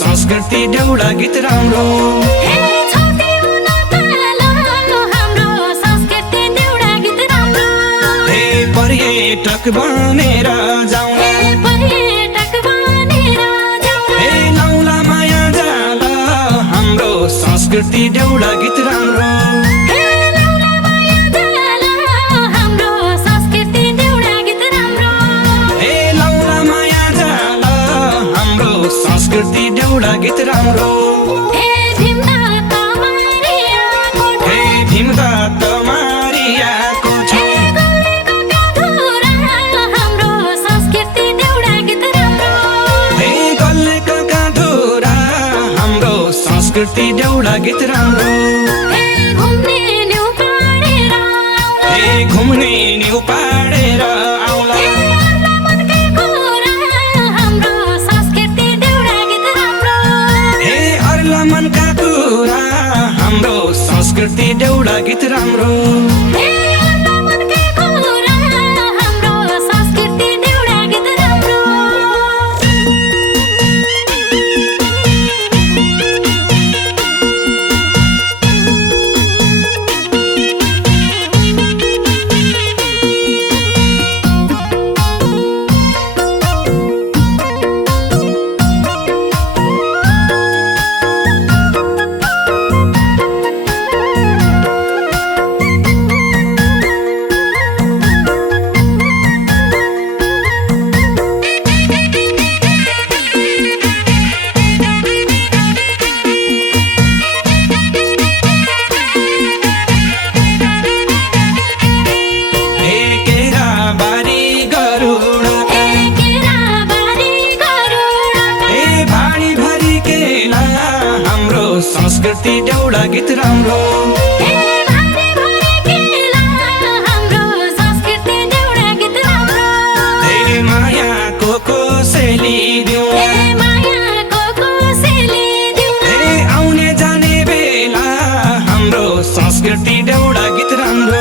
संस्कृति देउडा गीत राम्रो पर्यटक बनेर जाउँ लाउला माया जाल हाम्रो संस्कृति देउडा गीत राम्रो संस्कृति देउडा गीत राम्रो भीमदत्त मारियाको छ गल्लेको गाधुरा हाम्रो संस्कृति देउडा गीत राम्रो घुम्ने न्यु पाडेर आउला मनका कुरा हाम्रो संस्कृति देउडा गीत राम्रो संस्कृति देउडा गीत राम्रो मायाको कोसेली दिउँ आउने जाने बेला हाम्रो संस्कृति देउडा गीत राम्रो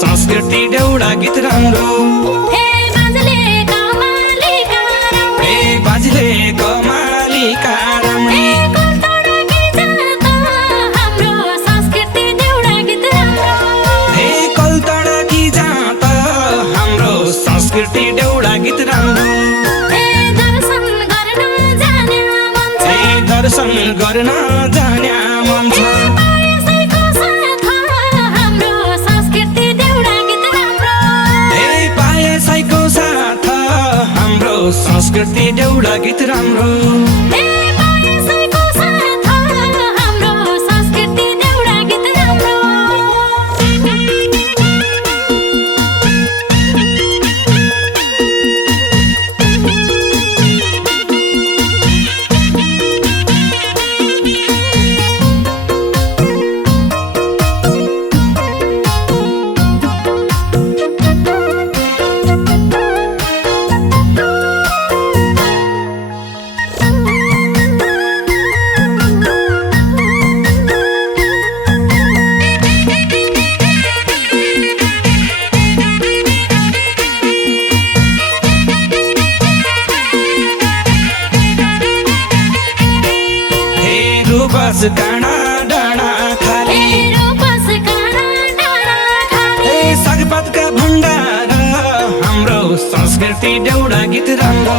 संस्कृति देउडा गीत राम्रो बाजले कमालिका कल्तडा की जात हाम्रो संस्कृति देउडा गीत राम्रो दर्शन गर्न जाने मन छ संस्कृति देउडा गीत राम्रो रूपस काँडा डाँडा खाली सागपातका भण्डार हाम्रो संस्कृति देउडा गीत राम्रो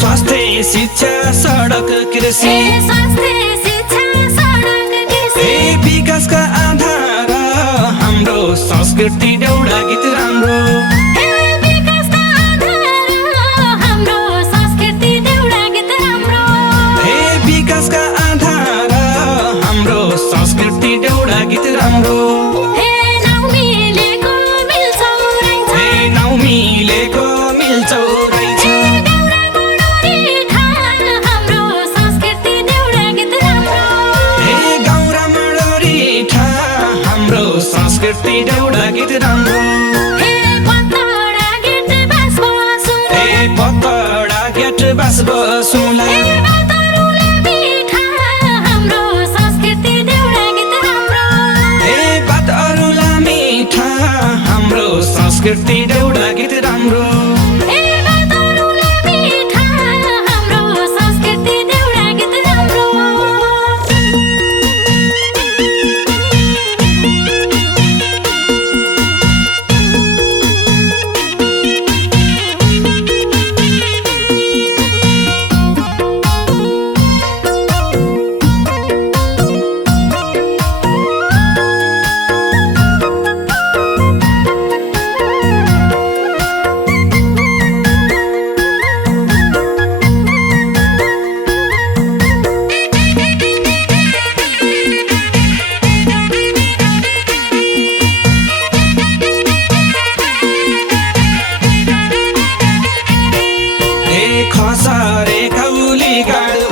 स्वास्थ्य शिक्षा सडक कृषि विकासका आधार हाम्रो संस्कृति देउडा गीत राम्रो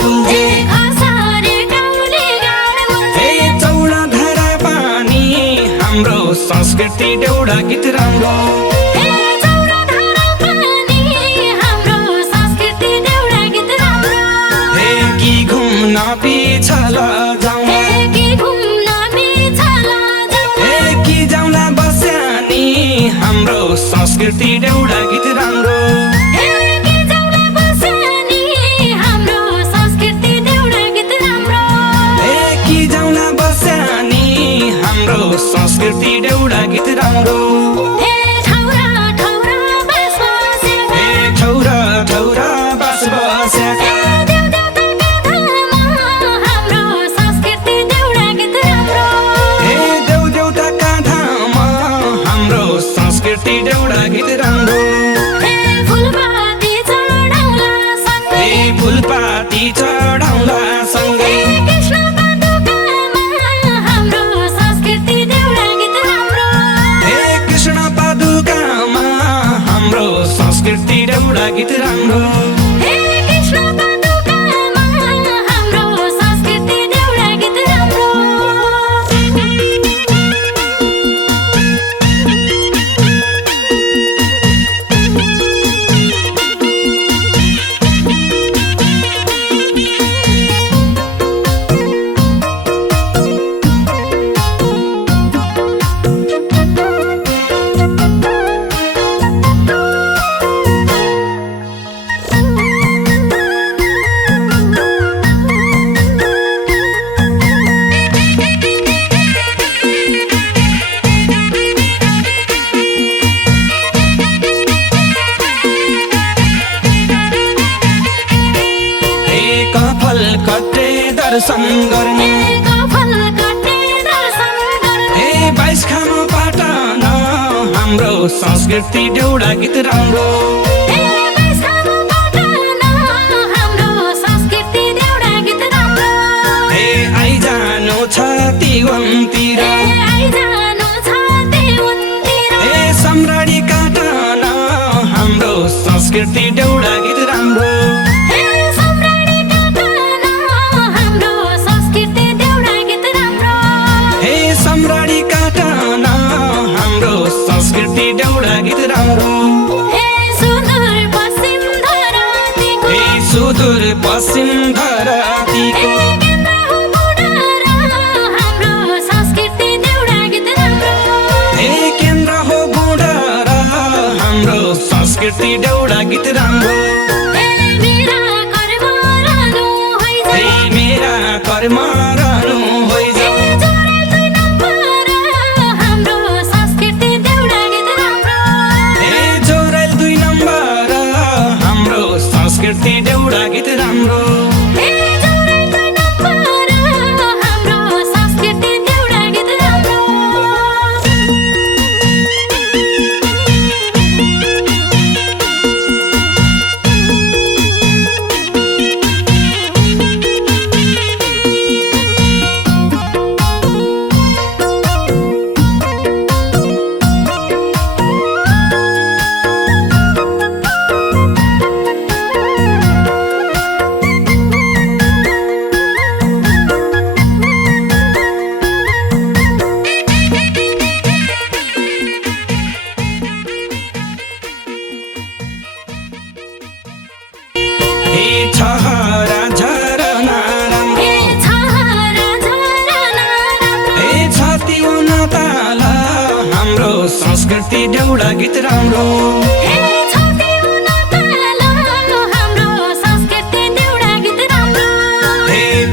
पुल्जे चौडा धारा पानी हाम्रो संस्कृति देउडा गीत राम्रो कि घुम्न पिछल जाउँला कि जाउँला बस्यानी हाम्रो संस्कृति देउडा गीत राम्रो कि जाउँला बस्यानी हाम्रो संस्कृति देउडा गीत राम्रो ठौरा ठौरा बास बस्या देउडा गीत राम्रो फुलपाती चढाउला सँगै कृष्ण पादुकामा हाम्रो संस्कृति देउडा गीत राम्रो दर्शन गर्ने 22 खानु पाटन हाम्रो संस्कृति देउडा गीत राम्रो आइजानु छ तिवनतिर सम्राडी काटन हाम्रो संस्कृति देउडा गीत राम्रो सम्राडी काटन हाम्रो संस्कृति देउडा गीत राम्रो सुदूर पश्चिम धरातीको केन्द्र हो बुढा र हाम्रो संस्कृति देउडा गीत राम्रो मेरा कर्म रहनु होइजा संस्कृति देउडा गीत राम्रो छहरा झरना छतिवन ताल हाम्रो संस्कृति देउडा गीत राम्रो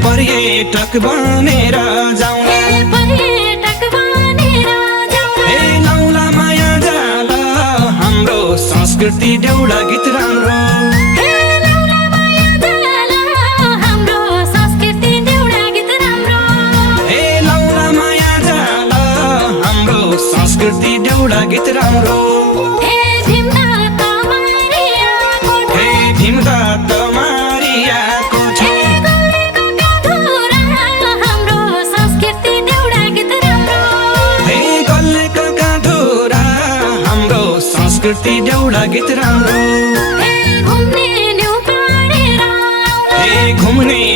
पर्यटक बनेर जाउँला लाउला माया जाल हाम्रो संस्कृति देउडा गीत राम्रो संस्कृति देउडा गीत राम्रो भीमदत्त मारियाको हाम्रो संस्कृति देउडा गीत राम्रो गल्लेको गाधुरा हाम्रो संस्कृति देउडा गीत राम्रो घुम्ने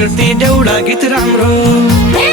संस्कृति देउडा गीत राम्रो। हे